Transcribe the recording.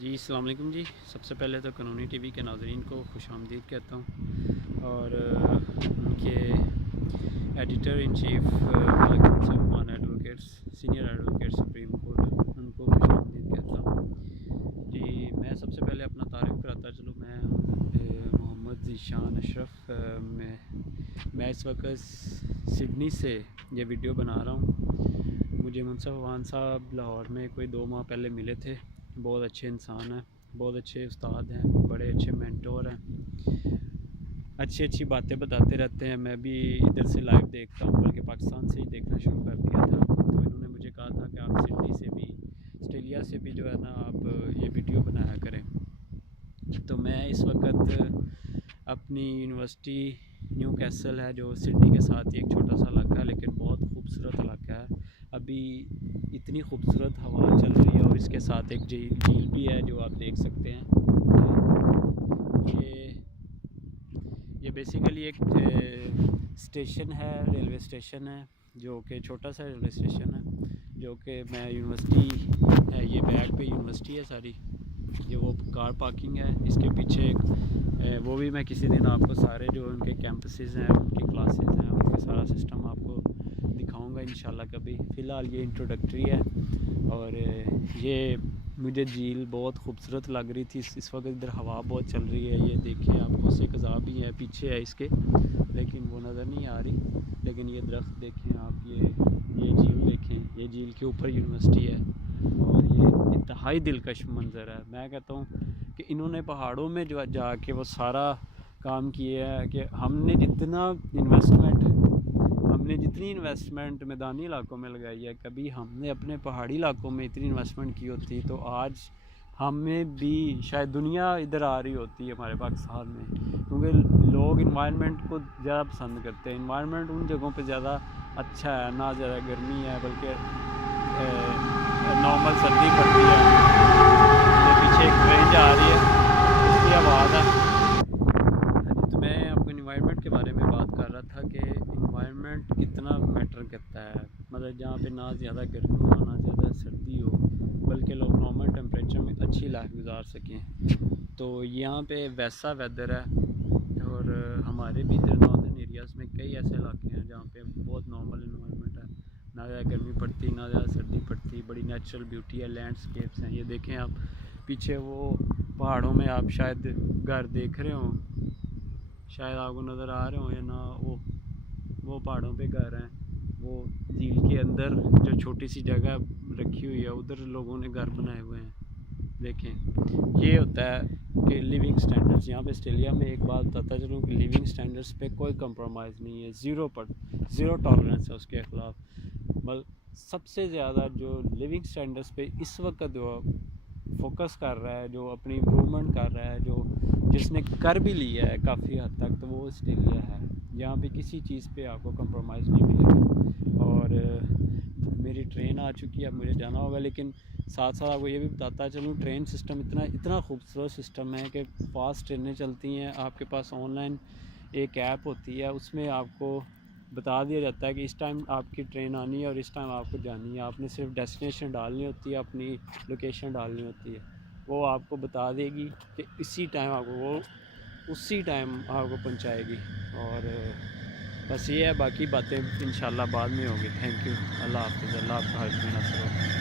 جی السلام علیکم جی. سب سے پہلے تو قانونی ٹی وی کے ناظرین کو خوش آمدید کہتا ہوں، اور ان کے editor in chief Malik Munsif Usman advocates senior advocate supreme court, ان کو خوش آمدید کہتا ہوں. جی میں سب سے پہلے اپنا تعارف کراتا چلوں. میں محمد ذیشان اشرف. میں اس وقت سڈنی سے یہ ویڈیو بنا رہا ہوں. مجھے منصف عثمان صاحب لاہور میں کوئی 2 ماہ پہلے ملے تھے. بہت اچھے انسان ہیں، بہت اچھے استاد ہیں، بڑے اچھے مینٹور ہیں، اچھی باتیں بتاتے رہتے ہیں. میں بھی ادھر سے لائیو دیکھتا ہوں، بلکہ پاکستان سے ہی دیکھنا شروع کر دیا تھا. تو انہوں نے مجھے کہا تھا کہ آپ سڈنی سے بھی، آسٹریلیا سے بھی جو ہے نا آپ یہ ویڈیو بنایا کریں. تو میں اس وقت اپنی یونیورسٹی نیو کیسل ہے جو سڈنی کے ساتھ ہی ایک چھوٹا سا علاقہ ہے، لیکن بہت خوبصورت علاقہ ہے. ابھی اتنی خوبصورت ہوا چل رہی ہے، اور اس کے ساتھ ایک جھیل بھی ہے جو آپ دیکھ سکتے ہیں. یہ بیسیکلی ایک اسٹیشن ہے، ریلوے اسٹیشن ہے، جو کہ چھوٹا سا ریلوے اسٹیشن ہے، جو کہ میں یونیورسٹی ہے، یہ بیک پہ یونیورسٹی ہے ساری. یہ وہ کار پارکنگ ہے، اس کے پیچھے وہ بھی میں کسی دن آپ کو سارے جو ان کے کیمپسز ہیں، ان کی کلاسز ہیں، ان کا سارا سسٹم آپ کو دکھاؤں گا انشاءاللہ کبھی. فی الحال یہ انٹروڈکٹری ہے. اور یہ مجھے جھیل بہت خوبصورت لگ رہی تھی. اس وقت ادھر ہوا بہت چل رہی ہے. یہ دیکھیں آپ کو، سے قضا بھی ہے پیچھے ہے اس کے، لیکن وہ نظر نہیں آ رہی. لیکن یہ درخت دیکھیں آپ، یہ جھیل دیکھیں، یہ جھیل کے اوپر یونیورسٹی ہے، اور یہ انتہائی دلکش منظر ہے. میں کہتا ہوں کہ انہوں نے پہاڑوں میں جو جا کے وہ سارا کام کیا ہے کہ ہم نے جتنی انویسٹمنٹ میدانی علاقوں میں لگائی ہے، کبھی ہم نے اپنے پہاڑی علاقوں میں اتنی انویسٹمنٹ کی ہوتی تو آج ہمیں بھی شاید دنیا ادھر آ رہی ہوتی ہے ہمارے پاکستان میں. کیونکہ لوگ انوائرمنٹ کو زیادہ پسند کرتے ہیں. انوائرمنٹ ان جگہوں پہ زیادہ اچھا ہے، نہ زیادہ گرمی ہے، بلکہ نارمل سردی پڑتی ہے. یہ پیچھے ایک ٹرین جا رہی ہے، اس کی آواز ہے. تو میں آپ کو انوائرمنٹ کے بارے میں بات کر رہا تھا کہ انوائرمنٹ کتنا میٹر کرتا ہے. مطلب جہاں پہ نہ زیادہ گرمی ہو، نہ زیادہ سردی ہو، بلکہ لوگ نارمل ٹیمپریچر میں اچھی لائف گزار سکیں. تو یہاں پہ ویسا ویدر ہے. اور ہمارے بھی ادھر ناردرن ایریاز میں کئی ایسے علاقے ہیں جہاں پہ بہت نارمل انوائرمنٹ ہے، نہ زیادہ گرمی پڑتی، نہ زیادہ سردی پڑتی. بڑی نیچرل بیوٹی ہے، لینڈسکیپس ہیں. یہ دیکھیں آپ پیچھے، وہ پہاڑوں میں آپ شاید گھر دیکھ رہے ہوں، شاید آپ کو نظر آ رہے ہوں یا نہ. وہ پہاڑوں پہ گھر ہیں. وہ جھیل کے اندر جو چھوٹی سی جگہ رکھی ہوئی ہے، ادھر لوگوں نے گھر بنائے ہوئے ہیں. دیکھیں یہ ہوتا ہے کہ لیونگ سٹینڈرڈز. یہاں پہ آسٹریلیا میں ایک بات بتاتا چلوں کہ لیونگ سٹینڈرڈز پہ کوئی کمپرومائز نہیں ہے. زیرو ٹالرنس ہے اس کے خلاف. سب سے زیادہ جو لیونگ سٹینڈرڈز پہ اس وقت جو فوکس کر رہا ہے، جو اپنی امپرومنٹ کر رہا ہے، جس نے کر بھی لیا ہے کافی حد تک، تو وہ آسٹریلیا ہے. یہاں پہ کسی چیز پہ آپ کو کمپرومائز نہیں ملے گا. اور میری ٹرین آ چکی ہے، اب مجھے جانا ہوگا. لیکن ساتھ ساتھ آپ کو یہ بھی بتاتا چلوں، ٹرین سسٹم اتنا خوبصورت سسٹم ہے کہ فاسٹ ٹرینیں چلتی ہیں. آپ کے پاس آن لائن ایک ایپ ہوتی ہے، اس میں آپ کو بتا دیا جاتا ہے کہ اس ٹائم آپ کی ٹرین آنی ہے اور اس ٹائم آپ کو جانی ہے. آپ نے صرف ڈیسٹینیشن ڈالنی ہوتی ہے، اپنی لوکیشن ڈالنی ہوتی ہے. وہ آپ کو بتا دے گی کہ اسی ٹائم آپ کو پہنچائے گی. اور بس یہ ہے، باقی باتیں انشاءاللہ بعد میں ہوگی. Thank you. اللہ حافظ. اللہ آپ کا حفظ نصر ہو.